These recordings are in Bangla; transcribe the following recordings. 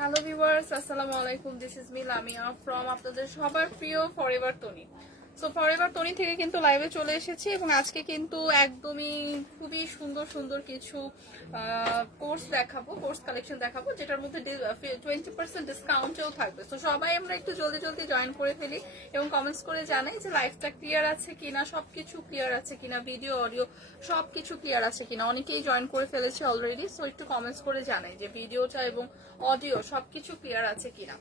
হ্যালো ভিউয়ার্স, আসসালামু আলাইকুম। This is me Lamia from আপনাদের সবার প্রিয় forever Toni. So forever Toni থেকে কিন্তু লাইভে চলে এসেছি এবং আজকে কিন্তু একদমই খুবই সুন্দর সুন্দর কিছু কোর্স দেখাবো, কোর্স কালেকশন দেখাবো, যেটার মধ্যে 20% ডিসকাউন্টেও থাকবে। সো সবাই আমরা একটু জলদি জলদি জয়েন করে ফেলি এবং কমেন্টস করে জানাই যে লাইভটা ক্লিয়ার আছে কিনা, সবকিছু ক্লিয়ার আছে কিনা, ভিডিও অডিও সবকিছু ক্লিয়ার আছে কিনা। অনেকেই জয়েন করে ফেলেছে অলরেডি, সো একটু কমেন্টস করে জানাই যে ভিডিওটা এবং অডিও সবকিছু ক্লিয়ার আছে কিনা।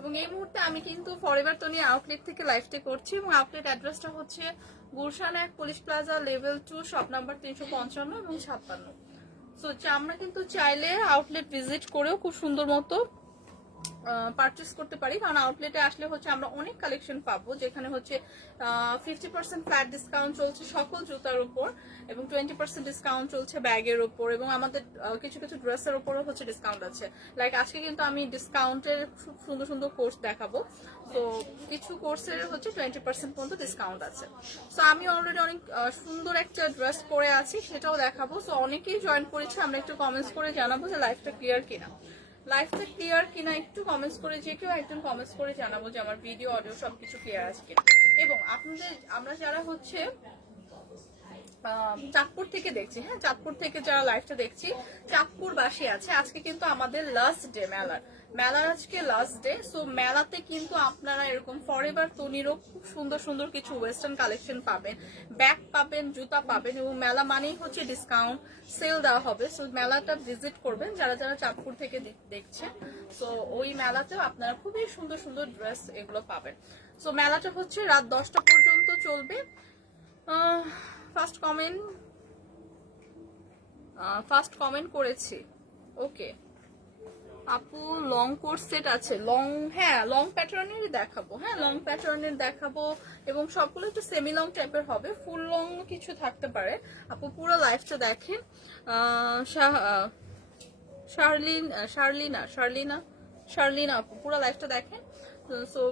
এবং এই মুহূর্তে আমি কিন্তু ফরএভার তনি আউটলেট থেকে লাইভটা করছি এবং আউটলেট অ্যাড্রেসটা হচ্ছে Gulshan 1 police plaza level 2 shop number 355 এবং 56। সো আমরা কিন্তু চাইলে আউটলেট ভিজিট করেও খুব সুন্দর মতো পারচেস করতে পারি, কারণ আউটলেটে আসলে হচ্ছে আমরা অনেক কালেকশন পাবো, যেখানে হচ্ছে 50% ফ্ল্যাট ডিসকাউন্ট চলছে সকল জুতার উপর এবং 20% ডিসকাউন্ট চলছে ব্যাগের উপর, এবং আমাদের কিছু কিছু ড্রেসের উপরও হচ্ছে ডিসকাউন্ট আছে। লাইক আজকে কিন্তু আমি ডিসকাউন্টের খুব সুন্দর সুন্দর কোর্স দেখাবো। তো কিছু কোর্সের হচ্ছে 20% পর্যন্ত ডিসকাউন্ট আছে। সো আমি অলরেডি অনেক সুন্দর একটা ড্রেস পরে আছি, সেটাও দেখাবো। সো অনেকেই জয়েন করেছে, আমরা একটু কমেন্টস করে জানাবো যে লাইফটা ক্লিয়ার কিনা। লাইফটা ক্লিয়ার কিনা একটু কমেন্টস করে, যে কেউ একজন কমেন্টস করে জানাবো যে আমার ভিডিও অডিও সবকিছু ক্লিয়ার আছে কিনা। এবং আপনাদের আমরা যারা হচ্ছে চাঁদপুর থেকে দেখছি, হ্যাঁ চাঁদপুর থেকে যারা লাইভটা দেখছি, চাঁদপুর বাসী আছে, আজকে কিন্তু আমাদের লাস্ট ডে মেলার আজকে লাস্ট ডে। সো মেলাতে কিন্তু আপনারা এরকম ফরএভার তনিরও খুব সুন্দর সুন্দর কিছু ওয়েস্টার্ন কালেকশন পাবেন, ব্যাগ পাবেন, জুতা পাবেন, এবং মেলা মানেই হচ্ছে ডিসকাউন্ট সেল দেওয়া হবে। সো মেলাটা ভিজিট করবেন যারা যারা চাঁদপুর থেকে দেখছেন। সো ওই মেলাতেও আপনারা খুবই সুন্দর সুন্দর ড্রেস এগুলো পাবেন। সো মেলাটা হচ্ছে রাত 10টা পর্যন্ত চলবে। ফার্স্ট কমেন্ট করেছি, ওকে আপু। লং কোর্স সেট আছে, লং, হ্যাঁ লং প্যাটার্নেরই দেখাবো, হ্যাঁ লং প্যাটার্নের দেখাবো, এবং সবগুলো একটু সেমি লং টাইপের হবে, ফুল লং কিছু থাকতে পারে। আপু পুরো লাইফটা দেখেন। শার্লিনা আপু পুরো লাইফটা দেখেন। সো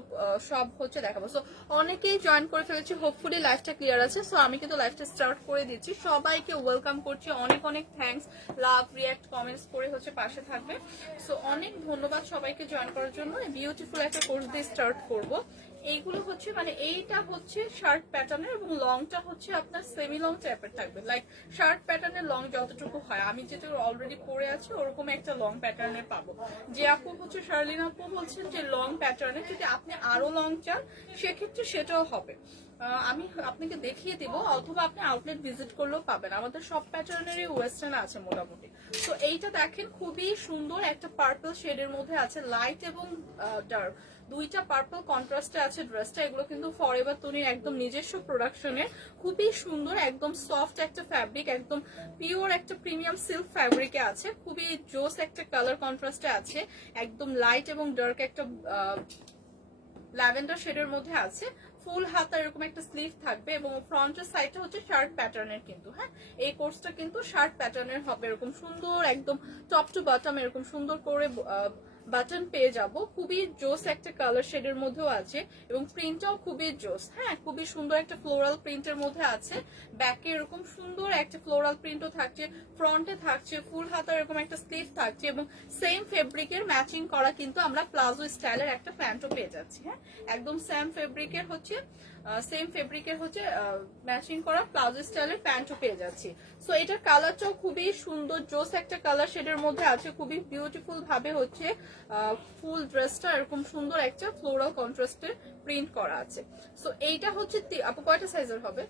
সব হচ্ছে দেখাবো। সো অনেকেই জয়েন করে ফেলেছি, হোপফুলি লাইফটা ক্লিয়ার আছে। সো আমি কিন্তু লাইফটা স্টার্ট করে দিচ্ছি, সবাইকে ওয়েলকাম করছি, অনেক অনেক থ্যাঙ্কস, লাভ, রিয়াক্ট, কমেন্টস করে হচ্ছে পাশে থাকবে। সো অনেক ধন্যবাদ সবাইকে জয়েন করার জন্য। বিউটিফুল একটা কোর্স দিয়ে স্টার্ট করব। এইগুলো হচ্ছে মানে এইটা হচ্ছে শার্ট প্যাটার্নের এবং লংটা হচ্ছে আপনার সেমি লং টাইপের থাকবে, লাইক শার্ট প্যাটার্নের লং যতটুকু হয়, আমি যেটা অলরেডি পরে আছি ওরকম একটা লং প্যাটার্নের পাবো। যে আপু হচ্ছে শার্লিন আপু বলছেন যে লং প্যাটার্নের, যদি আপনি আরো লং চান সেক্ষেত্রে সেটাও হবে, আমি আপনাকে দেখিয়ে দিব, অথবা আপনি আউটলেট ভিজিট করলেও পাবেন। আমাদের সব প্যাটার্নেরই ওয়েস্টার্ন আছে মোটামুটি। তো এইটা দেখেন খুবই সুন্দর একটা পার্পল শেডের মধ্যে আছে, লাইট এবং ডার্ক দুইটা পার্পল কন্ট্রাস্টে আছে ড্রেসটা। এগুলো কিন্তু ফরএভার তনির একদম নিজস্ব প্রোডাকশনের, খুবই সুন্দর, একদম সফট একটা ফ্যাব্রিক, একদম পিওর একটা প্রিমিয়াম সিল্ক ফ্যাব্রিকে আছে, খুবই জোস একটা কালার কন্ট্রাস্টে আছে, একদম লাইট এবং ডার্ক একটা ল্যাভেন্ডার শেডের মধ্যে আছে। ফুল হাতা এরকম একটা স্লিভ থাকবে এবং ফ্রন্টের সাইডটা হচ্ছে শার্ট প্যাটার্নের কিন্তু, হ্যাঁ এই কোর্সটা কিন্তু শার্ট প্যাটার্নের হবে, এরকম সুন্দর একদম টপ টু বটম এরকম সুন্দর করে বাটন পেয়ে যাব। খুবই জোস একটা কালার শেডের মধ্যেও আছে এবং প্রিন্টটাও খুবই জোস, হ্যাঁ খুবই সুন্দর একটা ফ্লোরাল প্রিন্টের মধ্যে আছে। ব্যাকে এরকম সুন্দর একটা ফ্লোরাল প্রিন্টও থাকছে, ফ্রন্টে থাকছে ফুল হাতা এরকম একটা স্লিভ থাকছে, এবং সেম ফেব্রিকের ম্যাচিং করা কিন্তু আমরা প্লাজো স্টাইলের একটা প্যান্টও পেয়ে যাচ্ছি, হ্যাঁ একদম সেম ফেব্রিকের হচ্ছে ম্যাচিং করা প্লাজো স্টাইলের প্যান্টও পেয়ে যাচ্ছি। সো এটার কালারটাও খুবই সুন্দর জোস একটা কালার শেডের মধ্যে আছে, খুবই বিউটিফুল ভাবে হচ্ছে ফুল ড্রেসটা এরকম সুন্দর একটা ফ্লোরাল কন্ট্রাস্টের প্রিন্ট করা আছে। সো এইটা হচ্ছে আপু কয়টা সাইজের হবে?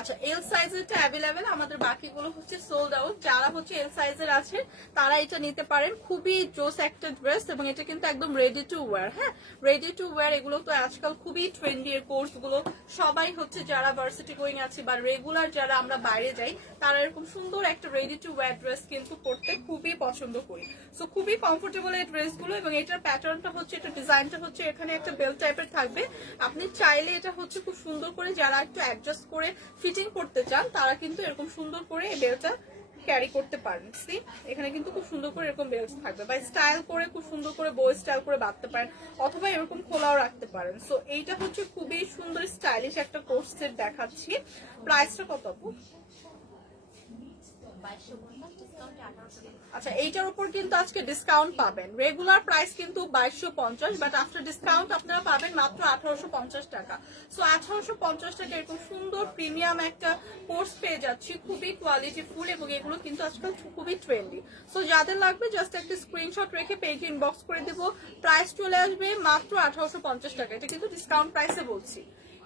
আচ্ছা এল সাইজেরটা অ্যাভেলেবেল, আমাদের বাকিগুলো হচ্ছে সোল্ড আউট। যারা হচ্ছে এল সাইজের আছে তারা এটা নিতে পারেন, খুবই জোস একটা ড্রেস, এবং এটা কিন্তু একদম রেডি টু ওয়্যার, হ্যাঁ রেডি টু ওয়্যার। এগুলো তো আজকাল খুবই ট্রেন্ডি এর কোর্স গুলো, সবাই হচ্ছে যারা ভার্সিটি গোয়িং আছে বা রেগুলার যারা আমরা বাইরে যাই তারা এরকম সুন্দর একটা রেডি টু ওয়্যার ড্রেস কিন্তু পরতে খুবই পছন্দ করি। সো খুবই কমফোর্টেবল এই ড্রেসগুলো, এবং এটার প্যাটার্নটা হচ্ছে, এটা ডিজাইনটা হচ্ছে এখানে একটা বেল্ট টাইপের থাকবে। আপনি চাইলে এটা হচ্ছে খুব সুন্দর করে যারা একটু অ্যাডজাস্ট করে ফিটিং করতে চান তারা কিন্তু এরকম সুন্দর করে এই বেল্টটা ক্যারি করতে পারেন। সি এখানে কিন্তু খুব সুন্দর করে এরকম বেল্ট থাকবে, বা স্টাইল করে খুব সুন্দর করে বো স্টাইল করে বাঁধতে পারেন, অথবা এরকম খোলাও রাখতে পারেন। সো এইটা হচ্ছে খুবই সুন্দর স্টাইলিশ একটা কোর্স সেট দেখাচ্ছি। প্রাইসটা কত আপু? আচ্ছা, এইটার উপর কিন্তু আজকে ডিসকাউন্ট পাবেন। রেগুলার প্রাইস কিন্তু 2250, বাট আফটার ডিসকাউন্ট আপনারা পাবেন মাত্র 1850 টাকা। সো 1850 টাকা এরকম সুন্দর প্রিমিয়াম একটা কোর্স পেয়ে যাচ্ছি, খুবই কোয়ালিটি ফুল, এবং এগুলো কিন্তু আজকাল খুবই ট্রেন্ডি। সো যাদের লাগবে জাস্ট একটা স্ক্রিনশট রেখে পেজে ইনবক্স করে দিব, প্রাইস চলে আসবে মাত্র 1850 টাকা। এটা কিন্তু ডিসকাউন্ট প্রাইসে বলছি।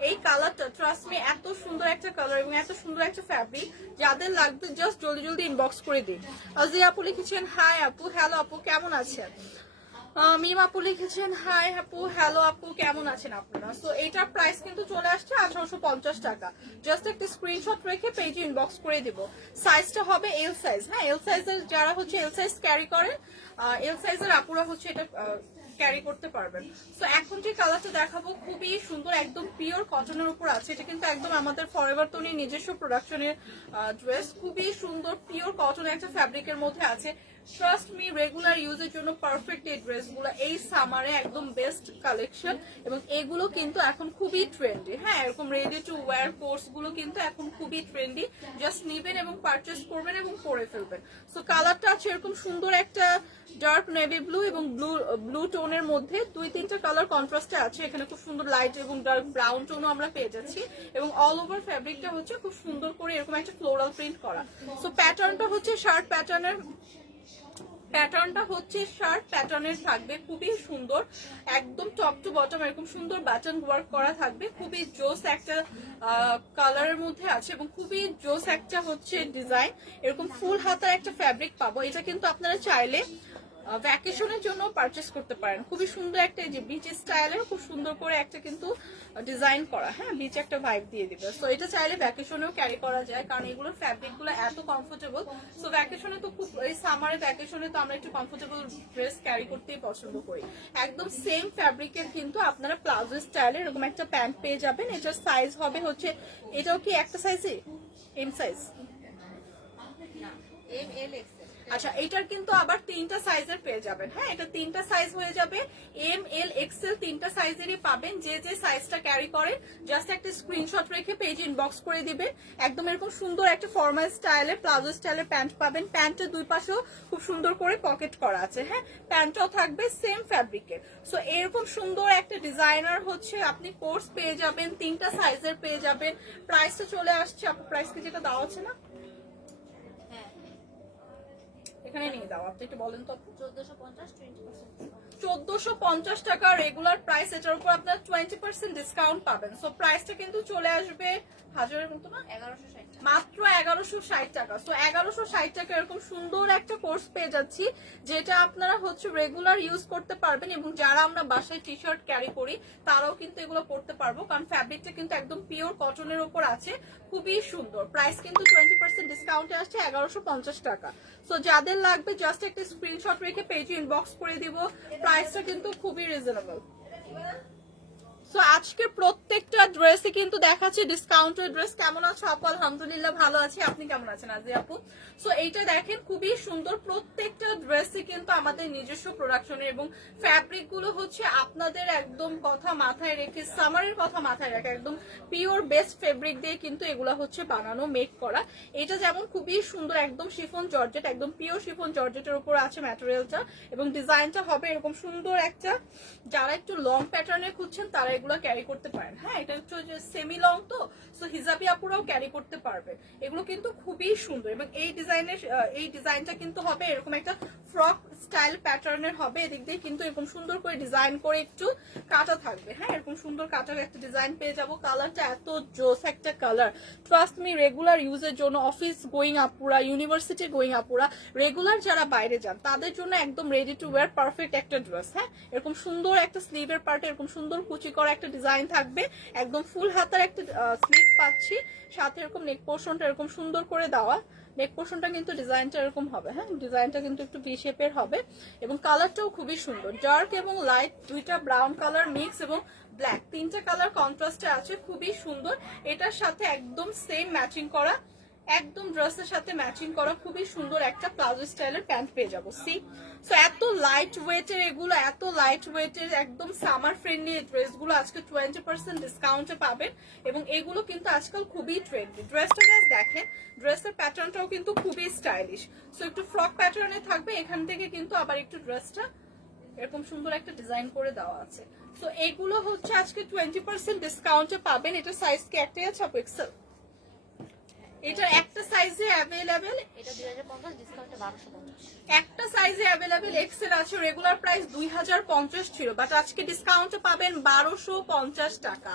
এই কালারটা ট্রাস্ট মি এত সুন্দর একটা কালার এবং এত সুন্দর একটা ফ্যাব্রিক, যাদের লাগবে জাস্ট জলদি জলদি ইনবক্স করে দিন। আজিয়া আপু লিখেছেন হাই আপু, হ্যালো আপু কেমন আছেন। মিম আপু লিখেছেন হাই আপু, হ্যালো আপু কেমন আছেন আপনারা। সো এইটার প্রাইস কিন্তু চলে আসছে 1850 টাকা। জাস্ট একটা স্ক্রিনশট রেখে পেজে ইনবক্স করে দিব। সাইজটা হবে এল সাইজ। হ্যাঁ, এল সাইজের যারা হচ্ছে এল সাইজ ক্যারি করেন, এল সাইজের আপুরা হচ্ছে এটা ক্যারি করতে পারবেন। সো এখন যে কালারটা দেখাবো খুবই সুন্দর, একদম পিওর কটনের উপর আছে। এটা কিন্তু একদম আমাদের ফরএভার তনির নিজস্ব প্রোডাকশনের ড্রেস, খুবই সুন্দর পিওর কটনের একটা ফ্যাব্রিকের মধ্যে আছে। ট্রাস্ট মি, রেগুলার ইউজের জন্য পারফেক্ট এই ড্রেসগুলো এই সামারে একদম বেস্ট কালেকশন, এবং এগুলো কিন্তু এখন খুবই ট্রেন্ডি। হ্যাঁ, এরকম রেডি টু ওয়্যার কোর্স গুলো কিন্তু এখন খুবই ট্রেন্ডি। জাস্ট নিবেন এবং পারচেস করবেন এবং পরে ফেলবেন। সো কালারটা আছে এরকম সুন্দর একটা ডার্ক নেভি ব্লু এবং ব্লু টোনের মধ্যে, 2-3টা কালার কন্ট্রাস্টে আছে। এখানে খুব সুন্দর লাইট এবং ডার্ক ব্রাউন টোনও আমরা পেয়ে যাচ্ছি, এবং অল ওভার ফ্যাব্রিকটা হচ্ছে খুব সুন্দর করে এরকম একটা ফ্লোরাল প্রিন্ট করা। সো প্যাটার্নটা হচ্ছে শার্ট প্যাটার্নের থাকবে, খুবই সুন্দর, একদম টপ টু বটম এরকম সুন্দর বাটন ওয়ার্ক করা থাকবে। খুবই জোস একটা কালারের মধ্যে আছে, এবং খুবই জোস একটা হচ্ছে ডিজাইন। এরকম ফুল হাতার একটা ফ্যাব্রিক পাবো। এটা কিন্তু আপনারা চাইলে ভ্যাকেশনের জন্য পারচেস করতে পারেন। খুবই সুন্দর একটা, এই যে বিচ স্টাইলের খুব সুন্দর করে একটা কিন্তু ডিজাইন করা। হ্যাঁ, বিচ একটা ভাইব দিয়ে দিবে। সো এটা চাইলে ভ্যাকেশনেও ক্যারি করা যায়, কারণ এগুলোর ফ্যাব্রিক গুলো এত কমফোর্টেবল। সো ভ্যাকেশনে তো খুব, এই সামারে ভ্যাকেশনে তো আমরা একটু কমফোর্টেবল ড্রেস ক্যারি করতেই পছন্দ করি। একদম সেম ফ্যাব্রিকের কিন্তু আপনারা প্লাজো স্টাইলের এরকম একটা প্যান্ট পেয়ে যাবেন। এটার সাইজ হবে হচ্ছে, এটাও কি একটা সাইজে M size, M L X. আচ্ছা, এটার কিন্তু আবার 3টা সাইজের পেয়ে যাবেন। হ্যাঁ, এটা 3টা সাইজ হয়ে যাবে, এম এল এক্সেল 3টা সাইজেরই পাবেন। যে যে সাইজটা ক্যারি করেন জাস্ট একটা স্ক্রিনশট রেখে পেজ ইনবক্স করে দিবেন। একদম এরকম সুন্দর একটা ফর্মাল স্টাইলের প্লাজো স্টাইলের প্যান্ট পাবেন। প্যান্টের দুই পাশেও খুব সুন্দর করে পকেট করা আছে। হ্যাঁ, প্যান্টটাও থাকবে সেম ফ্যাব্রিকের। সো এরকম সুন্দর একটা ডিজাইনার হচ্ছে আপনি কোর্স পেয়ে যাবেন, 3টা সাইজের পেয়ে যাবেন। প্রাইসটা চলে আসছে, আপনার প্রাইসকে যেটা দেওয়া হচ্ছে না এখানে নিয়ে দাও, আপনি একটু বলেন তো। 1450 টাকা রেগুলার প্রাইস, এটার উপর আপনার 20% ডিসকাউন্ট পাবেন। সো প্রাইসটা কিন্তু চলে আসবে হাজারের মতো না, 1160, মাত্র 1160 টাকা। সো 1160 টাকা এরকম সুন্দর একটা কোর্স পেয়ে যাচ্ছি, যেটা আপনারা হচ্ছে রেগুলার ইউজ করতে পারবেন, এবং যারা আমরা বাসায় টি শার্ট ক্যারি করি তারাও কিন্তু এগুলো পরতে পারবো, কারণ ফ্যাব্রিকটা কিন্তু একদম পিওর কটনের উপর আছে, খুবই সুন্দর। প্রাইস কিন্তু 20% ডিসকাউন্টে আসছে 1150 টাকা। সো যাদের লাগবে জাস্ট একটা স্ক্রিনশট রেখে পেজে ইনবক্স করে দিব। প্রাইসটা কিন্তু খুবই রিজনেবল। সো আজকে প্রত্যেকটা ড্রেসই কিন্তু দেখাচ্ছে ডিসকাউন্টের ড্রেস। কেমন আছো আপু? আলহামদুলিল্লাহ ভালো আছি, আপনি কেমন আছেন আজি আপু? সো এইটা দেখেন খুবই সুন্দর, প্রত্যেকটা ড্রেসই কিন্তু আমাদের নিজস্ব প্রোডাকশনের, এবং ফ্যাব্রিক গুলো হচ্ছে আপনাদের একদম কথা মাথায় রেখে, সামারের কথা মাথায় রেখে একদম পিওর বেস্ট ফেব্রিক দিয়ে কিন্তু এগুলা হচ্ছে বানানো, মেক করা। এটা যেমন খুবই সুন্দর, একদম শিফন জর্জেট, একদম পিওর শিফন জর্জেটের উপর আছে ম্যাটেরিয়ালটা, এবং ডিজাইনটা হবে এরকম সুন্দর একটা, যারা একটু লং প্যাটার্নে খুঁজছেন তারা এগুলো ক্যারি করতে পারেন। হ্যাঁ, এটা হচ্ছে সেমি লং, তো সো হিজাবি আপুরাও ক্যারি করতে পারবে। এগুলো কিন্তু খুবই সুন্দর, এবং এই ডিজাইনটা কিন্তু হবে এরকম একটা ফ্রক স্টাইল প্যাটার্নের হবে। এদিক দিয়ে কিন্তু এরকম সুন্দর করে ডিজাইন করে একটু কাটা থাকবে। হ্যাঁ, এরকম সুন্দর কাটার একটা ডিজাইন পেয়ে যাবো। কালারটা এত জোস একটা কালার, ট্রাস্ট মি, রেগুলার ইউজের জন্য, অফিস গোয়িং আপুরা, ইউনিভার্সিটি গোয়িং আপুরা, রেগুলার যারা বাইরে যান তাদের জন্য একদম রেডি টু ওয়্যার পারফেক্ট একটা ড্রেস। হ্যাঁ, এরকম সুন্দর একটা স্লিভের পার্টে এরকম সুন্দর কুচি করা একটা ডিজাইন থাকবে, একদম ফুল হাতার একটা স্লিভ পাচ্ছি, সাথে এরকম নেক পোর্শনটা এরকম সুন্দর করে দেওয়া। নেক পোর্শনটা কিন্তু ডিজাইনটা এরকম হবে। হ্যাঁ, ডিজাইনটা কিন্তু একটু ভি শেপের হবে, এবং কালারটাও খুবই সুন্দর, ডার্ক এবং লাইট দুইটা ব্রাউন কালার মিক্স, এবং ব্ল্যাক 3টা কালার কন্ট্রাস্টে আছে, খুবই সুন্দর। এটার সাথে একদম সেম ম্যাচিং করা একদম ড্রেসের সাথে ম্যাচিং করা খুবই সুন্দর একটা প্লাজো স্টাইলের প্যান্ট পেয়ে যাবো। সি, সো এত লাইট ওয়েটের এগুলো, এত লাইট ওয়েটের একদম সামার ফ্রেন্ডলি ড্রেসগুলো আজকে 20% ডিসকাউন্টে পাবেন এবং এগুলো কিন্তু আজকাল খুবই ট্রেন্ডি। ড্রেসটা জাস্ট দেখেন, ড্রেসের প্যাটার্নটাও কিন্তু খুবই স্টাইলিশ। সো একটু ফ্রক প্যাটার্নে থাকবে, এখান থেকে কিন্তু আবার একটু ড্রেসটা এরকম সুন্দর একটা ডিজাইন করে দেওয়া আছে। তো এগুলো হচ্ছে আজকে 20% ডিসকাউন্টে পাবেন। এটা সাইজ কি একটাই আছে আপু? এক্সেল? এটা একটা সাইজে অ্যাভেলেবেল, এটা 2050 ডিসকাউন্টে 1250। একটা সাইজে অ্যাভেলেবেল এক্সেল আছে। রেগুলার প্রাইস 2050 ছিল, বাট আজকে ডিসকাউন্টে পাবেন 1250 টাকা,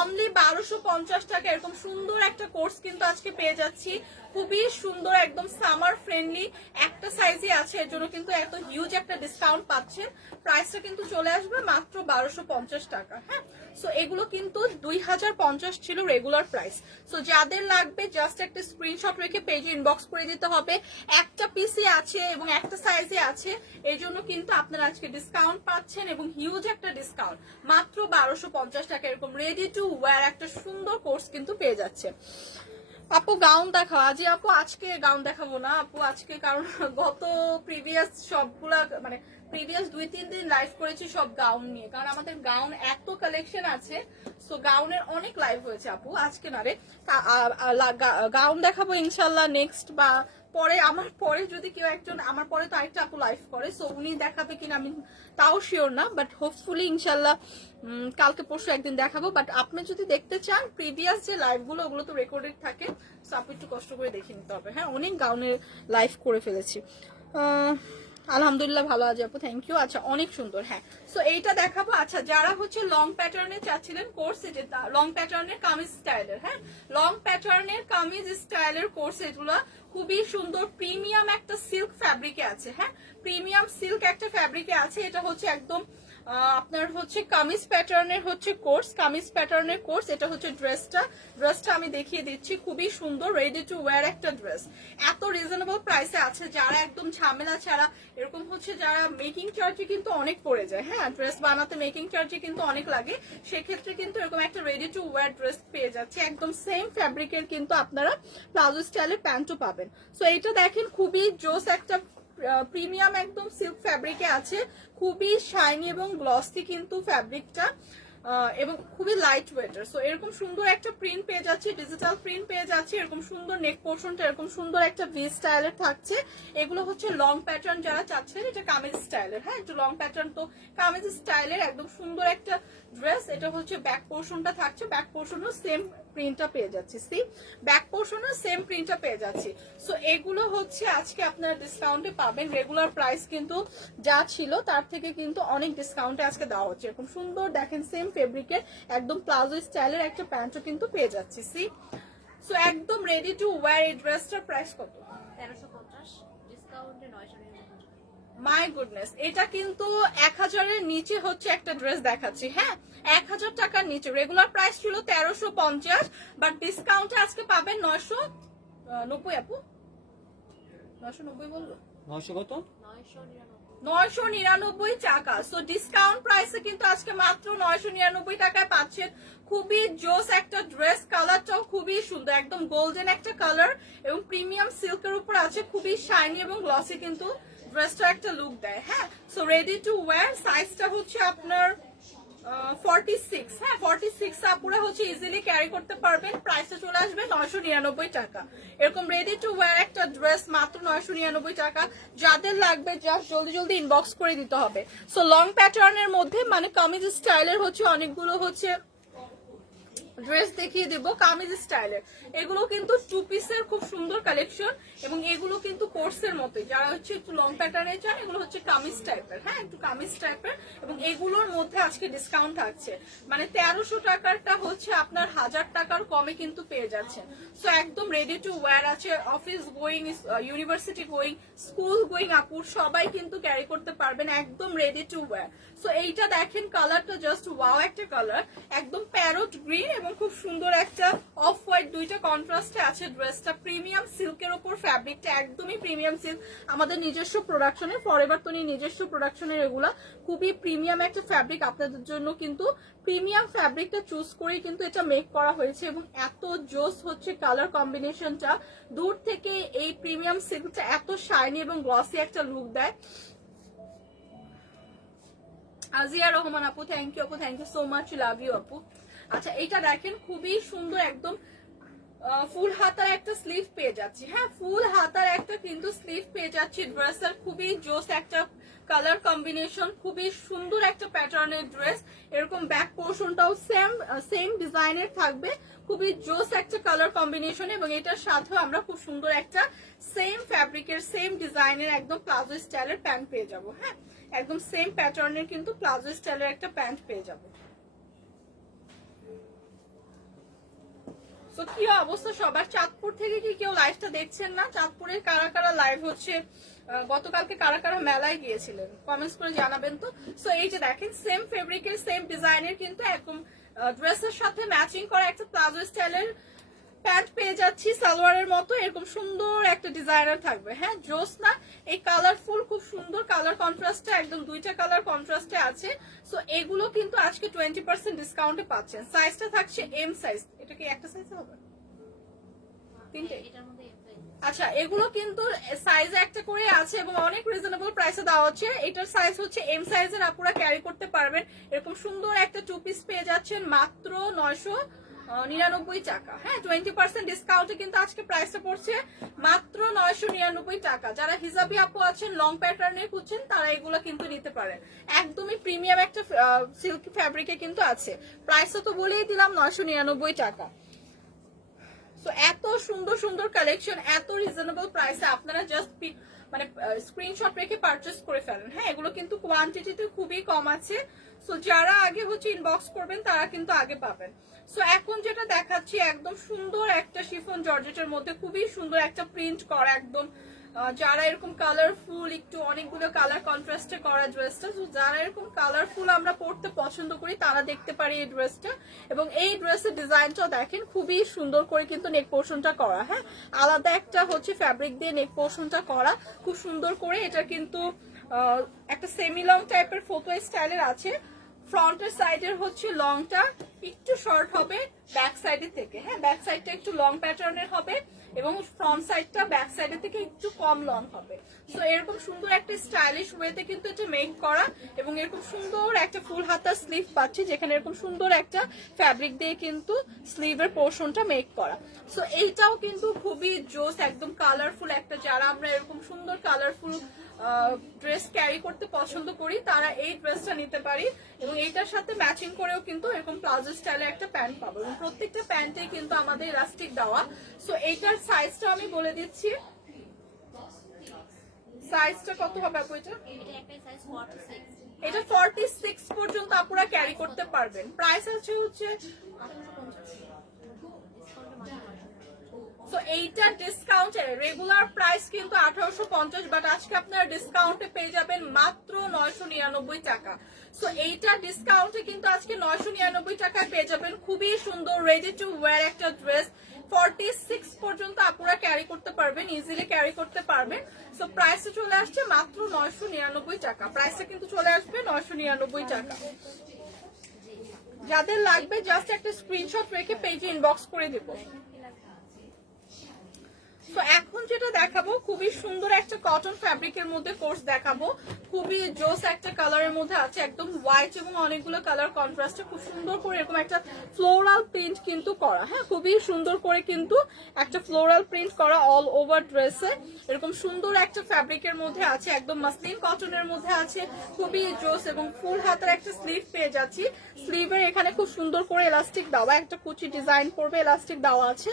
অনলি 1250 টাকা। এরকম সুন্দর একটা কোর্স কিন্তু আজকে পেয়ে যাচ্ছি, খুবই সুন্দর একদম সামার ফ্রেন্ডলি। একটা সাইজে আছে, এর জন্য কিন্তু এত হিউজ একটা ডিসকাউন্ট পাচ্ছেন। প্রাইসটা কিন্তু চলে আসবে মাত্র 1250 টাকা। হ্যাঁ, সো এগুলো কিন্তু 2050 ছিল রেগুলার প্রাইস। সো যাদের লাগবে জাস্ট একটা স্ক্রিনশট রেখে পেজে ইনবক্স করে দিতে হবে। একটা পিসি আছে এবং একটা সাইজে আছে, এই জন্য কিন্তু আপনারা আজকে ডিসকাউন্ট পাচ্ছেন এবং হিউজ একটা ডিসকাউন্ট, মাত্র 1250 টাকা। এরকম রেডি টু ওয়্যার একটা সুন্দর কোর্স কিন্তু পেয়ে যাচ্ছে। আপু গাউন দেখাও। আজি আপু আজকে গাউন দেখাবো না আপু আজকে, কারণ গত প্রিভিয়াস সবগুলা মানে প্রিভিয়াস 2-3 দিন লাইভ করেছি সব গাউন নিয়ে, কারণ আমাদের গাউন এত কালেকশন আছে। সো গাউনের অনেক লাইভ হয়েছে আপু, আজকে না রে। গাউন দেখাবো ইনশাল্লাহ নেক্সট বা পরে, আমার পরে যদি কেউ একজন, আমার পরে তো আরেকটা আপু লাইভ করে, সো উনি দেখাবে কিনা আমি তাও শিওর না, বাট হোপফুলি ইনশাল্লাহ কালকে পরশু একদিন দেখাবো। বাট আপনি যদি দেখতে চান প্রিভিয়াস যে লাইভগুলো, ওগুলো তো রেকর্ডেড থাকে, সো আপনি একটু কষ্ট করে দেখে নিতে হবে। হ্যাঁ, অনেক গাউনের লাইভ করে ফেলেছি। আলহামদুলিল্লাহ ভালো আছে আপু, থ্যাংক ইউ। আচ্ছা, অনেক সুন্দর। হ্যাঁ, সো এইটা দেখাবো। আচ্ছা, যারা হচ্ছে লং প্যাটার্নে চাচ্ছিলেন কোর্স, এটা লং প্যাটার্নের কামিজ স্টাইলের, হ্যাঁ লং প্যাটার্নের কামিজ স্টাইলের কোর্স, এগুলো খুবই সুন্দর প্রিমিয়াম একটা সিল্ক ফ্যাব্রিকে আছে। হ্যাঁ, প্রিমিয়াম সিল্ক একটা ফ্যাব্রিকে আছে। এটা হচ্ছে একদম আপনার হচ্ছে কামিজ প্যাটার্নের হচ্ছে কোর্স, কামিজ প্যাটার্নের কোর্স। এটা হচ্ছে ড্রেসটা আমি দেখিয়ে দিচ্ছি, খুবই সুন্দর রেডি টু ওয়্যার একটা ড্রেস, এত রিজনেবল প্রাইসে আছে। যারা একদম ঝামেলা ছাড়া, এরকম হচ্ছে যারা মেকিং চার্জে কিন্তু অনেক পড়ে যায়, হ্যাঁ ড্রেস বানাতে মেকিং চার্জে কিন্তু অনেক লাগে, সেক্ষেত্রে কিন্তু এরকম একটা রেডি টু ওয়্যার ড্রেস পেয়ে যাচ্ছে। একদম সেম ফ্যাব্রিকের কিন্তু আপনারা প্লাজো স্টাইলের প্যান্টও পাবেন। সো এইটা দেখেন, খুবই জোস একটা প্রিমিয়াম একদম সিল্ক ফ্যাব্রিকে আছে, খুবই শাইনি এবং গ্লসি কিন্তু ফ্যাব্রিকটা, এবং খুবই লাইট ওয়েটার। সো এরকম সুন্দর একটা প্রিন্ট পেয়ে যাচ্ছে, ডিজিটাল প্রিন্ট পেয়ে যাচ্ছে। এরকম সুন্দর নেক পোর্শনটা এরকম সুন্দর একটা ভি স্টাইলের থাকছে। এগুলো হচ্ছে লং প্যাটার্ন যারা চাচ্ছেন, এটা কামিজ স্টাইলের। হ্যাঁ, একটু লং প্যাটার্ন তো কামিজ স্টাইলের একদম সুন্দর একটা ড্রেস। এটা হচ্ছে ব্যাক পোর্শনটা থাকছে, ব্যাক পোর্শনও সেম প্রিন্টটা পেয়ে যাচ্ছি। সি, ব্যাক পোর্শনও সেম প্রিন্টটা পেয়ে যাচ্ছি। সো এগুলো হচ্ছে আজকে আপনারা ডিসকাউন্টে পাবেন। রেগুলার প্রাইস কিন্তু যা ছিল তার থেকে কিন্তু অনেক ডিসকাউন্টে আজকে দেওয়া হচ্ছে। এরকম সুন্দর দেখেন সেম ফেব্রিকের একদম প্লাজো স্টাইলের একটা প্যান্টও কিন্তু পেয়ে যাচ্ছি। সি, সো একদম রেডি টু ওয়্যার। এই ড্রেসটার প্রাইস কত? 1350, ডিসকাউন্টে 999। মাই গুডনেস, এটা কিন্তু 1000-এর নিচে হচ্ছে একটা ড্রেস দেখাচ্ছি। হ্যাঁ, 1000 টাকার নিচে। রেগুলার প্রাইস ছিল 1350, বাট ডিসকাউন্টে আজকে পাবেন 990 আপু, 990 বললো, 900 কত? 999 টাকা। সো ডিসকাউন্ট প্রাইসে কিন্তু আজকে মাত্র 999 টাকায় পাচ্ছেন। খুবই জোস একটা ড্রেস, কালারটাও খুবই সুন্দর, একদম গোল্ডেন একটা কালার এবং প্রিমিয়াম সিল্কের উপর আছে, খুবই শাইনি এবং গ্লসি কিন্তু ড্রেসটা একটা লুক দেয়। হ্যাঁ, সো রেডি টু ওয়্যার। সাইজটা হচ্ছে আপনার 46। হ্যাঁ, 46 আপুরা হচ্ছে ইজিলি ক্যারি করতে পারবেন। প্রাইসে চলে আসবে 999 টাকা। এরকম রেডি টু ওয়্যার একটা ড্রেস মাত্র 999 টাকা। যাদের লাগবে জাস্ট জলদি জলদি ইনবক্স করে দিতে হবে। সো লং প্যাটার্নের মধ্যে মানে কামিজ স্টাইলের হচ্ছে অনেকগুলো হচ্ছে ড্রেস দেখিয়ে দেবো কামিজ স্টাইলের। এগুলো কিন্তু 2 পিসের খুব সুন্দর কালেকশন এবং এগুলো কিন্তু কোর্সের মতো। যারা হচ্ছে একটু লং প্যাটার্নে চান, এগুলো হচ্ছে কামিজ টাইপের। হ্যাঁ, একটু কামিজ টাইপের এবং এগুলোর মধ্যে আজকে ডিসকাউন্ট থাকছে। মানে 1300 টাকারটা হচ্ছে আপনার 1000 টাকার কমে কিন্তু পেয়ে যাচ্ছেন। সো একদম রেডি টু ওয়্যার আছে। Office going, university going, school going আপুর সবাই কিন্তু ক্যারি করতে পারবেন, একদম রেডি টু ওয়্যার। সো এইটা দেখেন, কালারটা জাস্ট ওয়াও একটা কালার, একদম প্যারট গ্রিন এবং এবং খুব সুন্দর একটা অফ হোয়াইট, দুইটা কন্ট্রাস্টে আছে ড্রেসটা। প্রিমিয়াম সিল্কের ওপর ফ্যাব্রিকটা একদমই প্রিমিয়াম সিল্ক, আমাদের নিজস্ব প্রোডাকশনের, ফরএভার তনি নিজস্ব প্রোডাকশনের এগুলা খুবই প্রিমিয়াম একটা ফ্যাব্রিক। আপনাদের জন্য কিন্তু প্রিমিয়াম ফ্যাব্রিকটা চুজ করে কিন্তু এটা মেক করা হয়েছে এবং এত জোস হচ্ছে কালার কম্বিনেশনটা। দূর থেকে এই প্রিমিয়াম সিল্কটা এত শাইনি এবং গ্লসি একটা লুক দেয়। আজিয়া রহমান আপু, থ্যাংক ইউ আপু, thank you so much, love you আপু। আচ্ছা এইটা দেখেন খুবই সুন্দর, একদম ফুল হাতার একটা স্লিভ পেয়ে যাচ্ছি। হ্যাঁ, ফুল হাতার একটা কিন্তু স্লিভ পেয়ে যাচ্ছি ড্রেসের। খুবই জোস একটা কালার কম্বিনেশন, খুবই সুন্দর একটা প্যাটার্নের ড্রেস। এরকম ব্যাক পোর্শনটাও সেম ডিজাইনের থাকবে, খুবই জোস একটা কালার কম্বিনেশন। এবং এটার সাথেও আমরা খুব সুন্দর একটা সেম ফ্যাব্রিকের সেম ডিজাইনের একদম প্লাজো স্টাইলের প্যান্ট পেয়ে যাবো। হ্যাঁ, একদম সেম প্যাটার্নের কিন্তু প্লাজো স্টাইলের একটা প্যান্ট পেয়ে যাবো। তো কি অবস্থা সবার? চাঁদপুর থেকে কি কেউ লাইভটা দেখছেন না? চাঁদপুরের কারা কারা লাইভ হচ্ছে, গতকালকে কারা কারা মেলায় গিয়েছিলেন কমেন্টস করে জানাবেন তো। সো এই যে দেখেন সেম ফেব্রিকের সেম ডিজাইনের কিন্তু একদম ড্রেসের সাথে ম্যাচিং করা একটা প্লাজো স্টাইলের প্যান্ট পেয়ে যাচ্ছি সালোয়ারের মতো। এরকম সুন্দর একটা ডিজাইনার থাকবে। হ্যাঁ, জোস না? এই কালারফুল খুব সুন্দর কালার কন্ট্রাস্টে, একদম দুইটা কালার কন্ট্রাস্টে আছে। সো এগুলো কিন্তু আজকে 20% ডিসকাউন্টে পাচ্ছেন। সাইজটা থাকছে এম সাইজ। এটা কি একটা সাইজ হবে? তিনটে? আচ্ছা, এগুলো কিন্তু সাইজে একটা করে আছে এবং অনেক রিজনেবল প্রাইসে দেওয়া হচ্ছে। এটার সাইজ হচ্ছে এম সাইজের, আপুরা ক্যারি করতে পারবেন। এরকম সুন্দর একটা টু পিস পেয়ে যাচ্ছেন মাত্র 999 টাকা। হ্যাঁ, 20% ডিসকাউন্টে কিন্তু আজকে প্রাইসটা পড়ছে মাত্র 999 টাকা। যারা হিজাবি আপু আছেন, লং প্যাটার্নের খুঁজছেন, তারা এগুলো কিন্তু নিতে পারেন। একদমই প্রিমিয়াম একটা সিল্ক ফ্যাব্রিকে কিন্তু আছে। প্রাইসও তো বলেই দিলাম 999 টাকা। তো এত সুন্দর সুন্দর কালেকশন এত রিজনেবল প্রাইসে আপনারা জাস্ট মানে স্ক্রিনশট রেখে পারচেজ করে ফেলেন। হ্যাঁ, এগুলো কিন্তু কোয়ান্টিটিতে খুবই কম আছে। সো যারা আগে হচ্ছে ইনবক্স করবেন তারা কিন্তু আগে পাবেন। সো এখন যেটা দেখাচ্ছি একদম সুন্দর একটা শিফন জর্জেটের মধ্যে খুবই সুন্দর একটা প্রিন্ট করা, একদম যারা এরকম কালারফুল একটু অনেকগুলো কালার কন্ট্রাস্টে করা ড্রেসটা, যারা এরকম কালারফুল আমরা পড়তে পছন্দ করি তারা দেখতে পারি এই ড্রেসটা। এবং এই ড্রেসের ডিজাইনটাও দেখেন খুবই সুন্দর করে কিন্তু নেক পোর্শনটা করা। হ্যাঁ, আলাদা একটা হচ্ছে ফ্যাব্রিক দিয়ে নেক পোর্শনটা করা খুব সুন্দর করে। এটা কিন্তু একটা সেমি লং টাইপের ফটো স্টাইলের আছে। ফ্রন্টের সাইডের হচ্ছে লংটা একটু শর্ট হবে ব্যাক সাইডের থেকে। হ্যাঁ, ব্যাক সাইডটা একটু লং প্যাটার্নের হবে এবং ফ্রন্ট সাইডটা ব্যাক সাইডের থেকে একটু কম লং হবে। সো এরকম সুন্দর একটা স্টাইলিশ ওয়েতে কিন্তু এটা মেক করা এবং এরকম সুন্দর একটা ফুল হাতার স্লিভ পাচ্ছি, যেখানে এরকম সুন্দর একটা ফ্যাব্রিক দিয়ে কিন্তু স্লিভের পোর্শনটা মেক করা। সো এইটাও কিন্তু খুবই জোস, একদম কালারফুল একটা, যারা আমরা এরকম সুন্দর কালারফুল ড্রেস ক্যারি করতে পছন্দ করি তারা এই ড্রেসটা নিতে পারি। এবং এইটার সাথে ম্যাচিং করেও কিন্তু এরকম প্লাজো স্টাইলের একটা প্যান্ট পাবো এবং প্রত্যেকটা প্যান্টে কিন্তু আমাদের ইলাস্টিক দেওয়া। সো এইটার সাইজটা আমি বলে দিচ্ছি, সাইজটা কত হবে আপু? এটা 46 পর্যন্ত আপুরা ক্যারি করতে পারবেন। প্রাইস আছে হচ্ছে সো এইটা ডিসকাউন্টের রেগুলার প্রাইস কিন্তু 1850, বাট আজকে আপনারা ডিসকাউন্টে পেয়ে যাবেন মাত্র 999 টাকা। সো এইটা ডিসকাউন্টে কিন্তু আজকে 999 টাকায় পেয়ে যাবেন খুবই সুন্দর রেডি টু ওয়্যার একটা ড্রেস। 46 পর্যন্ত আপুরা ক্যারি করতে পারবেন, ইজিলি ক্যারি করতে পারবেন। সো প্রাইসটা চলে আসছে মাত্র 999 টাকা। প্রাইসটা কিন্তু চলে আসবে 999 টাকা। যাদের লাগবে জাস্ট একটা স্ক্রিনশট রেখে পেজে ইনবক্স করে দেবো। তো এখন যেটা দেখাবো খুবই সুন্দর একটা কটন ফ্যাব্রিকের মধ্যে কোর্স দেখাবো, খুবই জোস একটা কালারের মধ্যে আছে, একদম হোয়াইট এবং অনেকগুলো কালার কন্ট্রাস্টে খুব সুন্দর করে এরকম একটা ফ্লোরাল প্রিন্ট কিন্তু করা। হ্যাঁ, খুবই সুন্দর করে কিন্তু একটা ফ্লোরাল প্রিন্ট করা অল ওভার ড্রেসে। এরকম সুন্দর একটা ফ্যাব্রিকের মধ্যে আছে, একদম মাসলিন কটনের মধ্যে আছে, খুবই জোস এবং ফুল হাতের একটা স্লিভ পেয়ে যাচ্ছি। স্লিভের এখানে খুব সুন্দর করে এলাস্টিক দেওয়া, একটা কুচি ডিজাইন করবে এলাস্টিক দেওয়া আছে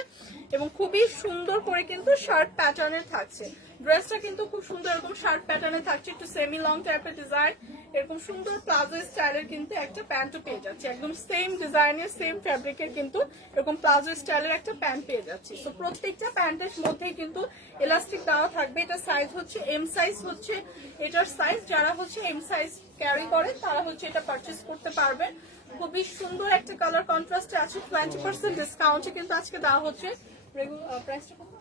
এবং খুবই সুন্দর করে কিন্তু শার্ট প্যাটার্নের থাকছে। ড্রেসটা কিন্তু খুব সুন্দর এরকম শার্ট প্যাটার্নে থাকছে, একটু সেমি লং টাইপের ডিজাইন। এরকম সুন্দর প্লাজো স্টাইলের কিন্তু একটা প্যান্টও পেয়ে যাচ্ছে, একদম সেম ডিজাইনের সেম ফ্যাব্রিকের কিন্তু এরকম প্লাজো স্টাইলের একটা প্যান্ট পেয়ে যাচ্ছে। তো প্রত্যেকটা প্যান্টের মধ্যেই কিন্তু এলাস্টিক দেওয়া থাকবে। এটা সাইজ হচ্ছে এম সাইজ হচ্ছে এটার সাইজ। যারা হচ্ছে এম সাইজ ক্যারি করে তারা হচ্ছে এটা পারচেস করতে পারবেন। খুবই সুন্দর একটা কালার কন্ট্রাস্টে আছে, 20% ডিসকাউন্টে কিন্তু আজকে দেওয়া হচ্ছে। প্রাইসটা কত?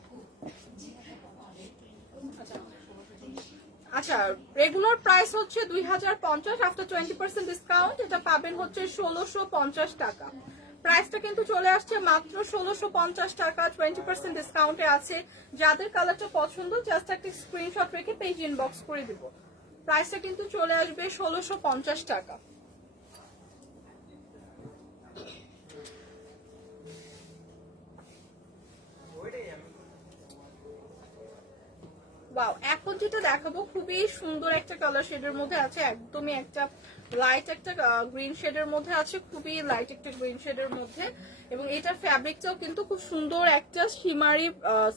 আচ্ছা, রেগুলার প্রাইস হচ্ছে 2050, আফটার 20% ডিসকাউন্ট এটা পাবেন হচ্ছে 1650 টাকা। প্রাইসটা কিন্তু চলে আসছে মাত্র 1650 টাকা, 20% ডিসকাউন্টে আছে। যাদের কালারটা পছন্দ জাস্ট একটা স্ক্রিনশট রেখে পেজ ইনবক্স করে দিব। প্রাইসটা কিন্তু চলে আসবে 1650 টাকা। ওয়াও, এখন যেটা দেখাবো খুবই সুন্দর একটা কালার শেডের মধ্যে আছে, একদমই একটা লাইট একটা গ্রিন শেডের মধ্যে আছে, খুবই লাইট একটা গ্রিন শেডের মধ্যে। এবং এটার ফ্যাব্রিকটাও কিন্তু খুব সুন্দর একটা শিমারি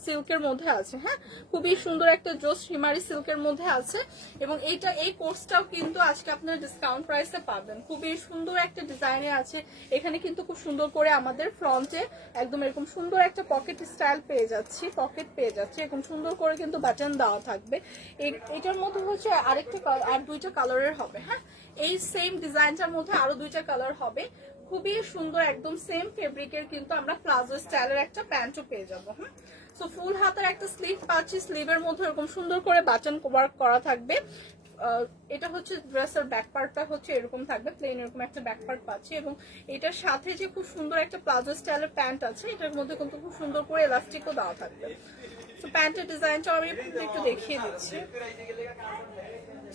সিল্কের মধ্যে আছে। হ্যাঁ, খুবই সুন্দর একটা জোস শিমারি সিল্কের মধ্যে আছে। এবং এই কোর্সটাও কিন্তু আজকে আপনার ডিসকাউন্ট প্রাইসে পাবেন। খুবই সুন্দর একটা ডিজাইনে আছে। এখানে কিন্তু খুব সুন্দর করে আমাদের ফ্রন্টে একদম এরকম সুন্দর একটা পকেট স্টাইল পেয়ে যাচ্ছি, পকেট পেয়ে যাচ্ছে, এরকম সুন্দর করে কিন্তু বাটন দেওয়া থাকবে। এটার মধ্যে হচ্ছে আরেকটা আর দুইটা কালারের হবে। হ্যাঁ, এই সেম ডিজাইনটার মধ্যে আরো দুইটা কালার হবে। খুবই সুন্দর একদম সেম ফেব্রিকের কিন্তু আমরা প্লাজো স্টাইলের একটা প্যান্টও পেয়ে যাবো। হ্যাঁ, সো ফুল হাতের একটা স্লিভ পাচ্ছি, স্লিভের মধ্যে এরকম সুন্দর করে বাটন ওয়ার্ক করা থাকবে। এটা হচ্ছে ড্রেসের ব্যাক পার্টটা হচ্ছে এরকম থাকবে, প্লেন এরকম একটা ব্যাক পার্ট পাচ্ছি। এবং এটার সাথে যে খুব সুন্দর একটা প্লাজো স্টাইলের প্যান্ট আছে, এটার মধ্যে কিন্তু খুব সুন্দর করে এলাস্টিকও দেওয়া থাকবে। তো প্যান্টের ডিজাইনটা আমি একটু দেখিয়ে দিচ্ছি।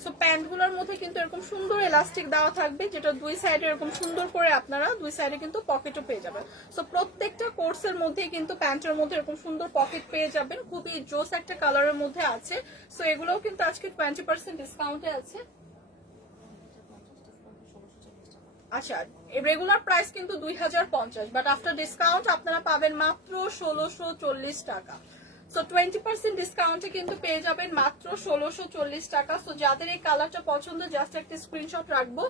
সো প্যান্টগুলোর মধ্যে কিন্তু এরকম সুন্দর এলাস্টিক দেওয়া থাকবে, যেটা দুই সাইডে এরকম সুন্দর করে আপনারা দুই সাইডে কিন্তু পকেটও পেয়ে যাবেন। সো প্রত্যেকটা কোর্সের মধ্যে কিন্তু প্যান্টের মধ্যে এরকম সুন্দর পকেট পেয়ে যাবেন, খুবই জোস একটা কালারের মধ্যে আছে। সো এগুলোও কিন্তু আজকে 20% ডিসকাউন্টে আছে। আচ্ছা, রেগুলার প্রাইস কিন্তু 2050, বাট আফটার ডিসকাউন্ট আপনারা পাবেন মাত্র 1640 টাকা। সো 20% ডিসকাউন্টে কিন্তু পেয়ে যাবেন মাত্র 1640 টাকা। সো যাদের এই কালারটা পছন্দ জাস্ট একটা স্ক্রিনশট রাখবো।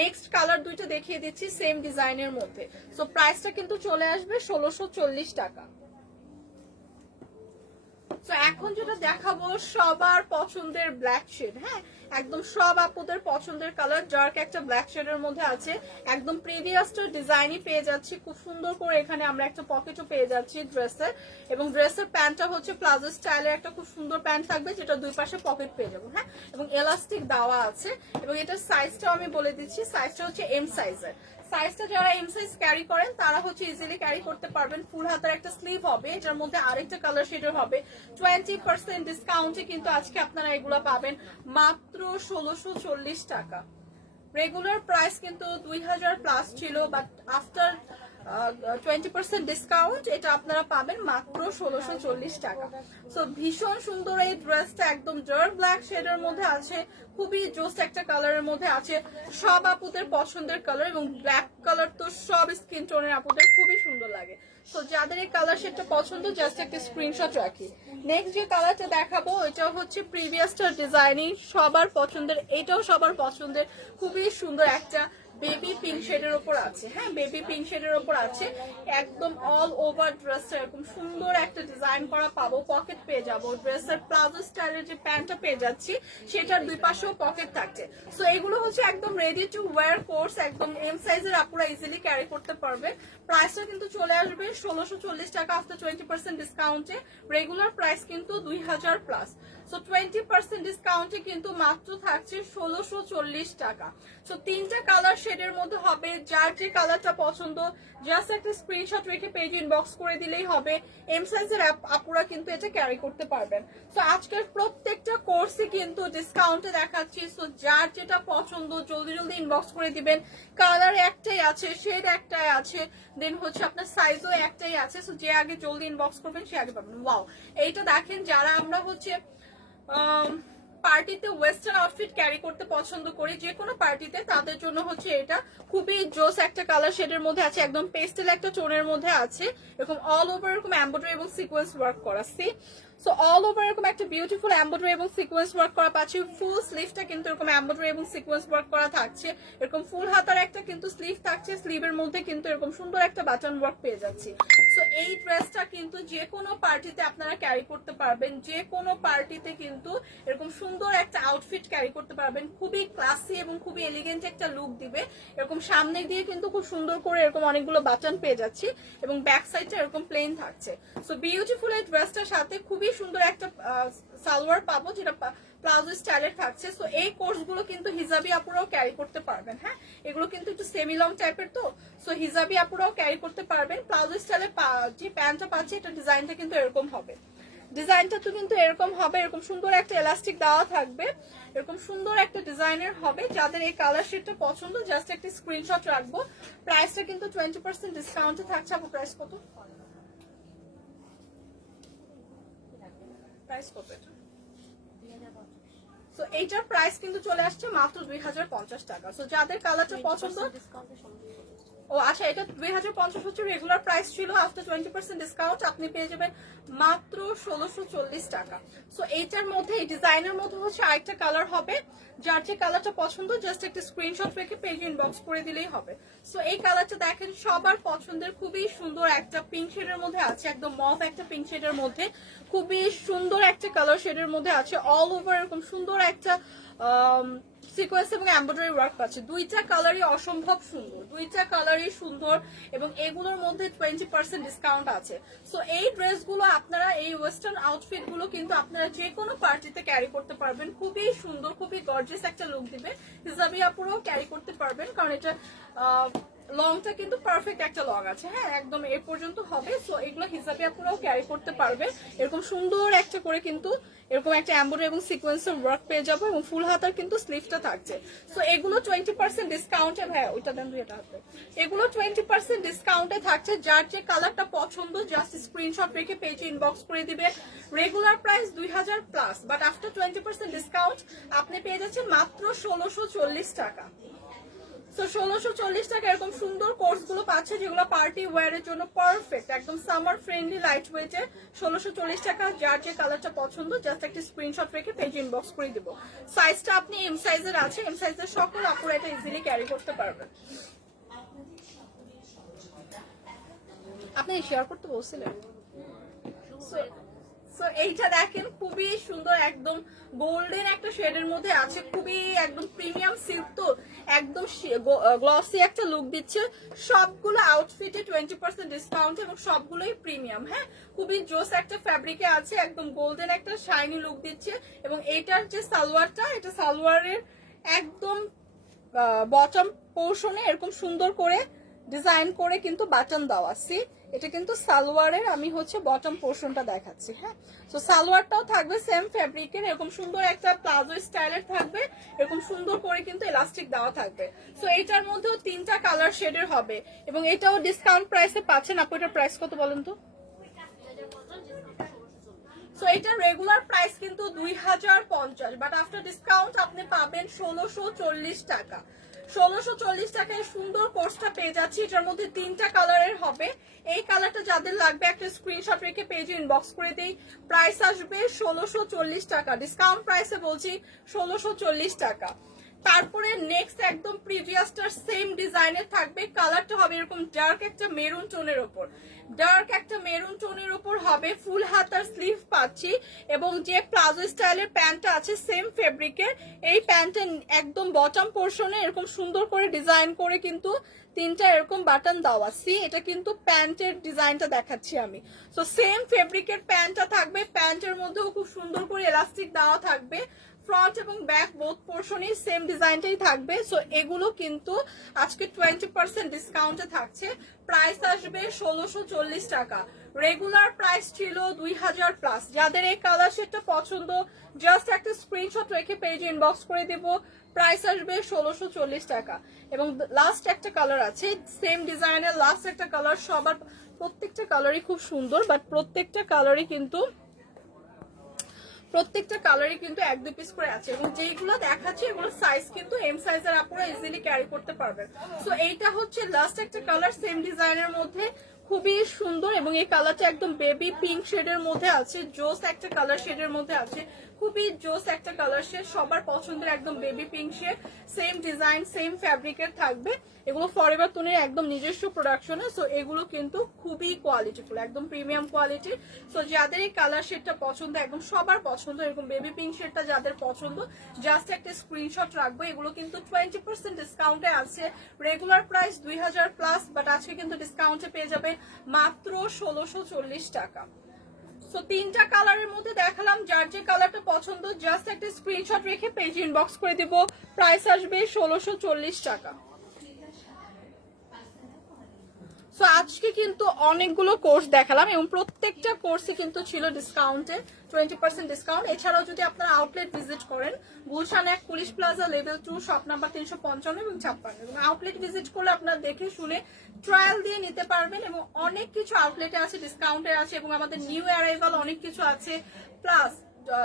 নেক্সট কালার দুইটা দেখিয়ে দিচ্ছি সেম ডিজাইনের মধ্যে। সো প্রাইসটা কিন্তু চলে আসবে 1640 টাকা। তো এখন যেটা দেখাবো সবার পছন্দের ব্ল্যাক শেড। হ্যাঁ, একদম সব আপুদের পছন্দের কালার, ডার্ক একটা ব্ল্যাক শেডের মধ্যে আছে। একদম প্রিভিয়াসটার ডিজাইনই পেয়ে যাচ্ছি, খুব সুন্দর করে এখানে আমরা একটা পকেটও পেয়ে যাচ্ছি ড্রেসের। এবং ড্রেসের প্যান্টটা হচ্ছে প্লাজো স্টাইলের একটা খুব সুন্দর প্যান্ট থাকবে, যেটা দুই পাশে পকেট পেয়ে যাবো। হ্যাঁ, এবং এলাস্টিক দেওয়া আছে। এবং এটার সাইজটাও আমি বলে দিচ্ছি, সাইজটা হচ্ছে এম সাইজের। সাইজটা যারা এম সাইজ ক্যারি করেন তারা হচ্ছে ইজিলি ক্যারি করতে পারবেন। ফুল হাতের একটা স্লিভ হবে, এটার মধ্যে আরেকটা কালার শেডের হবে। 20% ডিসকাউন্টে কিন্তু আজকে আপনারা এগুলো পাবেন মাত্র 1640 টাকা। রেগুলার প্রাইস কিন্তু 2000 প্লাস ছিল, বাট আফটার 20% ডিসকাউন্ট এটা আপনারা পাবেন মাত্র 1640 টাকা। সো ভীষণ সুন্দর এই ড্রেসটা, একদম ডার্ক ব্ল্যাক শেডের মধ্যে আছে, খুবই জোস একটা কালারের মধ্যে আছে। সব আপুদের পছন্দের কালার, এবং ব্ল্যাক কালার তো সব স্কিন টোনের আপুদের খুবই সুন্দর লাগে। তো যাদের এই কালার শেডটা পছন্দ জাস্ট একটা স্ক্রিনশট রাখি। নেক্সট যে কালারটা দেখাবো এটাও হচ্ছে প্রিভিয়াসটার ডিজাইনিং, সবার পছন্দের, এটাও সবার পছন্দের, খুবই সুন্দর একটা বেবি পিঙ্ক শেডের উপর আছে। হ্যাঁ, বেবি পিঙ্ক শেডের উপর আছে, একদম অল ওভার ড্রেসটা এরকম সুন্দর একটা ডিজাইন করা পাবো, পকেট পেয়ে যাবো। ড্রেসের প্লাজো স্টাইলের যে প্যান্টটা পেয়ে যাচ্ছি সেটার দুই পাশেও পকেট থাকছে। সো এগুলো হচ্ছে একদম রেডি টু ওয়্যার কোর্স, একদম এম সাইজের আপুরা ইজিলি ক্যারি করতে পারবে। প্রাইসটা কিন্তু চলে আসবে 1640 টাকা আফটার 20% ডিসকাউন্টে। রেগুলার প্রাইস কিন্তু 2000 প্লাস। সো 20% ডিসকাউন্টে কিন্তু মাত্র থাকছে 1640 টাকা। সো তিনটা কালার শেডের মধ্যে হবে, যার যে কালারটা পছন্দ জাস্ট একটা স্ক্রিনশট রেখে পেজ ইনবক্স করে দিলেই হবে। এম সাইজের আপুরা কিন্তু এটা ক্যারি করতে পারবেন। সো আজকের প্রত্যেকটা কোর্সে কিন্তু ডিসকাউন্টে দেখাচ্ছি। সো যার যেটা পছন্দ জলদি জলদি ইনবক্স করে দিবেন। কালার একটাই আছে, শেড একটাই আছে, দেন হচ্ছে আপনার সাইজও একটাই আছে। সো যে আগে জলদি ইনবক্স করবেন সে আগে পাবেন। ওয়াও, এইটা দেখেন, যারা আমরা হচ্ছে পার্টিতে ওয়েস্টার্ন আউটফিট ক্যারি করতে পছন্দ করি, যে কোনো পার্টিতে, তাদের জন্য হচ্ছে এটা খুবই জোস একটা কালার শেডের মধ্যে আছে, একদম পেস্টেল একটা টোনের মধ্যে আছে, এরকম অল ওভার এরকম এমব্রয়ডারি এবং সিকোয়েন্স ওয়ার্ক করা। সি সো অল ওভার এরকম একটা বিউটিফুল এমব্রয়ডারি এবং সিকোয়েন্স ওয়ার্ক করা পাচ্ছি। ফুল স্লিভটা কিন্তু এরকম এমব্রয়ডারি এবং সিকোয়েন্স ওয়ার্ক করা থাকছে। এরকম ফুল হাতার একটা কিন্তু স্লিভ থাকছে, স্লিভের মধ্যে কিন্তু এরকম সুন্দর একটা বাটন ওয়ার্ক পেয়ে যাচ্ছি। সো এই ড্রেসটা কিন্তু যে কোনো পার্টিতে আপনারা ক্যারি করতে পারবেন, যে কোনো পার্টিতে কিন্তু এরকম সুন্দর একটা আউটফিট ক্যারি করতে পারবেন। খুবই ক্লাসি এবং খুবই এলিগেন্ট একটা লুক দিবে। এরকম সামনে দিয়ে কিন্তু খুব সুন্দর করে এরকম অনেকগুলো বাটন পেয়ে যাচ্ছি এবং ব্যাক সাইডটা এরকম প্লেন থাকছে। সো বিউটিফুল এই ড্রেসটার সাথে খুবই সুন্দর একটা সালোয়ার পাবো যেটা প্লাজো স্টাইলের থাকছে। সো এই কোর্সগুলো কিন্তু হিজাবি আপুরাও ক্যারি করতে পারবেন। হ্যাঁ, এগুলো কিন্তু একটু সেমি লং টাইপের, তো সো হিজাবি আপুরাও ক্যারি করতে পারবেন। প্লাজো স্টাইলের যে প্যান্টটা পাচ্ছি এটা ডিজাইনটা কিন্তু এরকম হবে। ডিজাইনটা তো কিন্তু এরকম হবে, এরকম সুন্দর একটা এলাস্টিক দেওয়া থাকবে, এরকম সুন্দর একটা ডিজাইনের হবে। যাদের এই কালার শেডটা পছন্দ জাস্ট একটা স্ক্রিনশট রাখবো। প্রাইসটা কিন্তু 20% ডিসকাউন্টে থাকছে। আপু প্রাইস কত? প্রাইস কত এটা? সো এইটার প্রাইস কিন্তু চলে আসছে মাত্র 2050 টাকা। সো যাদের কালারটা পছন্দ, ও আচ্ছা, এটা 2050 হচ্ছে রেগুলার প্রাইস ছিল। আফটার 20% ডিসকাউন্ট আপনি পেয়ে যাবেন মাত্র 1640 টাকা। সো এইটার মধ্যে এই ডিজাইনের মধ্যে হচ্ছে আরেকটা কালার হবে। যার যে কালারটা পছন্দ জাস্ট একটা স্ক্রিনশট রেখে পেজ ইনবক্স করে দিলেই হবে। সো এই কালারটা দেখেন সবার পছন্দের, খুবই সুন্দর একটা পিঙ্ক শেডের মধ্যে আছে, একদম মফ একটা পিঙ্ক শেডের মধ্যে, খুবই সুন্দর একটা কালার শেডের মধ্যে আছে। অল ওভার এরকম সুন্দর একটা সিকোয়েন্স এবং এমব্রয়ডারি ওয়ার্ক পাচ্ছে। দুইটা কালারই অসম্ভব সুন্দর, দুইটা কালারই সুন্দর এবং এগুলোর মধ্যে 20% ডিসকাউন্ট আছে। সো এই ড্রেসগুলো আপনারা, এই ওয়েস্টার্ন আউটফিট গুলো কিন্তু আপনারা যে কোনো পার্টিতে ক্যারি করতে পারবেন। খুবই সুন্দর, খুবই গর্জিয়াস একটা লুক দিবে। হিজাবি আপুরাও ক্যারি করতে পারবেন কারণ এটা লংটা কিন্তু পারফেক্ট একটা লং আছে। হ্যাঁ, একদম এ পর্যন্ত হবে। সো এগুলো হিজাবি আপুরাও ক্যারি করতে পারবে। এরকম সুন্দর একটা করে কিন্তু এরকম একটা এমব্রয়ডারি এবং সিকোয়েন্সের ওয়ার্ক পেয়ে যাবো এবং ফুল হাতার কিন্তু স্লিভটা থাকছে। সো এগুলো 20% ডিসকাউন্টে, ভাইয়া ওইটা দেন দুইটা হাতে, এগুলো 20% ডিসকাউন্টে থাকছে। যার যে কালারটা পছন্দ জাস্ট স্ক্রিনশট রেখে পেজে ইনবক্স করে দিবে। Regular price 2000 plus, but after 20% discount আপনি পেয়ে যাচ্ছেন মাত্র 1640 টাকা। সো 1640 টাকা এরকম সুন্দর কোর্স গুলো পাচ্ছে যেগুলো পার্টি ওয়্যারের জন্য পারফেক্ট, একদম সামার ফ্রেন্ডলি, লাইট ওয়েটে। 1640 টাকা। যার যে কালারটা পছন্দ জাস্ট একটা স্ক্রিনশট রেখে পেজ ইনবক্স করে দিব। সাইজটা আপনি এম সাইজের আছে, এম সাইজের সকল আপুরা এটা ইজিলি ক্যারি করতে পারবেন। আপনি শেয়ার করতে বলছিলেন। সো এইটা দেখেন খুবই সুন্দর, একদম গোল্ডেন একটা শেডের মধ্যে আছে, খুবই একদম প্রিমিয়াম সিল্ক, তো একদম গ্লসি একটা লুক দিচ্ছে। সবগুলো আউটফিটে 20% ডিসকাউন্ট এবং সবগুলোই প্রিমিয়াম। হ্যাঁ, খুবই জোস একটা ফ্যাব্রিকে আছে, একদম গোল্ডেন একটা শাইনি লুক দিচ্ছে। এবং এইটার যে সালোয়ারটা, এটা সালোয়ারের একদম বটম পোর্শনে এরকম সুন্দর করে ডিজাইন করে কিন্তু বাটন দেওয়া। সি, এটা কিন্তু সালোয়ারের, আমি হচ্ছে বটম পোর্শনটা দেখাচ্ছি। হ্যাঁ, তো সালোয়ারটাও থাকবে সেম ফ্যাব্রিকের, এরকম সুন্দর একটা প্লাজো স্টাইলের থাকবে, এরকম সুন্দর করে কিন্তু এলাস্টিক দেওয়া থাকবে। সো এইটার মধ্যেও 3টা কালার শেডের হবে এবং এটাও ডিসকাউন্ট প্রাইসে পাচ্ছেন। আপু এটার প্রাইস কত বলেন তো? সো এটা রেগুলার প্রাইস কিন্তু 2050, বাট আফটার ডিসকাউন্ট আপনি পাবেন 1640 টাকা। 1640 টাকায় সুন্দর কোর্সটা পেয়ে যাচ্ছি। এটার মধ্যে 3টা কালারের হবে। এই কালারটা যাদের লাগবে একটা স্ক্রিনশট রেখে পেজে ইনবক্স করে দেই। প্রাইস আসবে 1640 টাকা। ডিসকাউন্ট প্রাইসে বলছি 1640 টাকা। তারপরে নেক্সট একদম প্রিভিয়াসটার সেম ডিজাইনের থাকবে। কালারটা হবে এরকম ডার্ক একটা মেরুন টোনের ওপর, ডার্ক একটা মেরুন টোনের ওপর হবে। ফুল হাতার স্লিভ পাচ্ছি এবং যে প্লাজো স্টাইলের প্যান্টটা আছে সেম ফেব্রিকের, এই প্যান্টের একদম বটম পোর্শনে এরকম সুন্দর করে ডিজাইন করে কিন্তু 3টা এরকম বাটন দেওয়া। সি, এটা কিন্তু প্যান্টের ডিজাইনটা দেখাচ্ছি আমি। সো সেম ফেব্রিকের প্যান্টটা থাকবে, প্যান্টের মধ্যেও খুব সুন্দর করে এলাস্টিক দেওয়া থাকবে। ফ্রন্ট এবং ব্যাক বোথ পোর্শনই সেম ডিজাইনটাই থাকবে। সো এগুলো কিন্তু আজকে 20% ডিসকাউন্টে থাকছে। প্রাইস আসবে 1640 টাকা। রেগুলার প্রাইস ছিল 2000 প্লাস। যাদের এই কালার শেডটা পছন্দ জাস্ট একটা স্ক্রিনশট রেখে পেজে ইনবক্স করে দেব। প্রাইস আসবে 1640 টাকা। এবং লাস্ট একটা কালার আছে সেম ডিজাইনের, লাস্ট একটা কালার, সবার প্রত্যেকটা কালারই খুব সুন্দর, বাট প্রত্যেকটা কালারই কিন্তু 1-2 পিস করে আছে এবং যেইগুলো দেখাচ্ছি এগুলো সাইজ কিন্তু এম সাইজের আপনারা ইজিলি ক্যারি করতে পারবেন। সো এইটা হচ্ছে লাস্ট একটা কালার সেম ডিজাইনের মধ্যে, খুবই সুন্দর এবং এই কালারটা একদম বেবি পিঙ্ক শেডের মধ্যে আছে, জোস একটা কালার শেডের মধ্যে আছে, খুবই জোস একটা কালার শেড, সবার পছন্দের একদম baby pink shade, same design same ফ্যাব্রিকের থাকবে। এগুলো ফরএভার তুনির একদম নিজস্ব প্রোডাকশনে, সো এগুলো কিন্তু খুবই কোয়ালিটিফুল, একদম প্রিমিয়াম কোয়ালিটির। সো যাদের এই কালার শেডটা পছন্দ, একদম সবার পছন্দ, এরকম বেবি পিঙ্ক শেডটা যাদের পছন্দ, জাস্ট একটা স্ক্রিনশট রাখবো। এগুলো কিন্তু 20% ডিসকাউন্টে আছে, রেগুলার প্রাইস 2000 প্লাস, বাট আজকে কিন্তু ডিসকাউন্টে পেয়ে যাবে মাত্র 1640 টাকা। সো তিনটা কালারের মধ্যে দেখালাম, যার যে কালারটা পছন্দ জাস্ট একটা স্ক্রিনশট রেখে পেজ ইনবক্স করে দিব, প্রাইস আসবে 1640 টাকা। সো আজকে কিন্তু অনেকগুলো কোর্স দেখালাম এবং প্রত্যেকটা কোর্সই কিন্তু ছিল ডিসকাউন্টে, 20% ডিসকাউন্ট। এছাড়াও যদি আপনারা আউটলেট ভিজিট করেন, Gulshan 1 police plaza level 2 shop number 355 এবং 56, এবং আউটলেট ভিজিট করলে আপনারা দেখে শুনে ট্রায়াল দিয়ে নিতে পারবেন এবং অনেক কিছু আউটলেটে আছে, ডিসকাউন্টে আছে এবং আমাদের নিউ অ্যারাইভাল অনেক কিছু আছে। প্লাস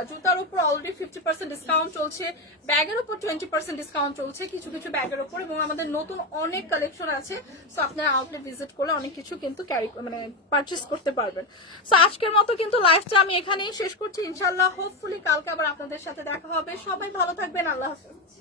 জুতার উপর অলরেডি 50% ডিসকাউন্ট চলছে, ব্যাগের উপর 20% ডিসকাউন্ট চলছে কিছু কিছু ব্যাগের উপর, এবং আমাদের নতুন অনেক কালেকশন আছে। সো আপনারা আউটলেট ভিজিট করলে অনেক কিছু কিন্তু পারচেস করতে পারবেন। সো আজকের মতো কিন্তু লাইভটা আমি এখানেই শেষ করছি, ইনশাল্লাহ হোপফুলি কালকে আবার আপনাদের সাথে দেখা হবে। সবাই ভালো থাকবেন, আল্লাহ হাফেজ।